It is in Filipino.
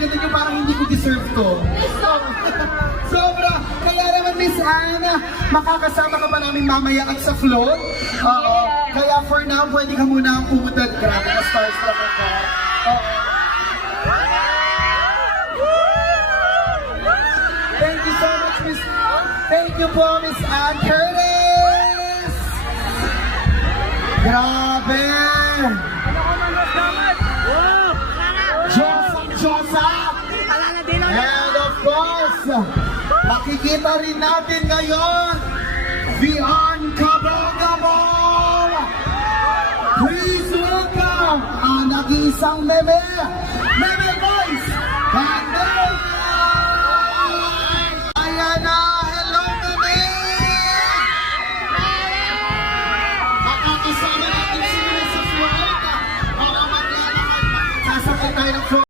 ganda niyo, parang hindi ko deserve to. Sobra! Kaya naman, Miss Anna, makakasama ka pa namin mamaya at sa float. Oo. Kaya for now, pwede ka muna ang pumunta. Grabe na starstruck ako. Oo. Thank you so much, Miss. Thank you po, Miss Ann Curtis! Grabe! Joseph! And of course, makikita rin natin ngayon, the uncoverable! Please welcome ang nag-iisang meme,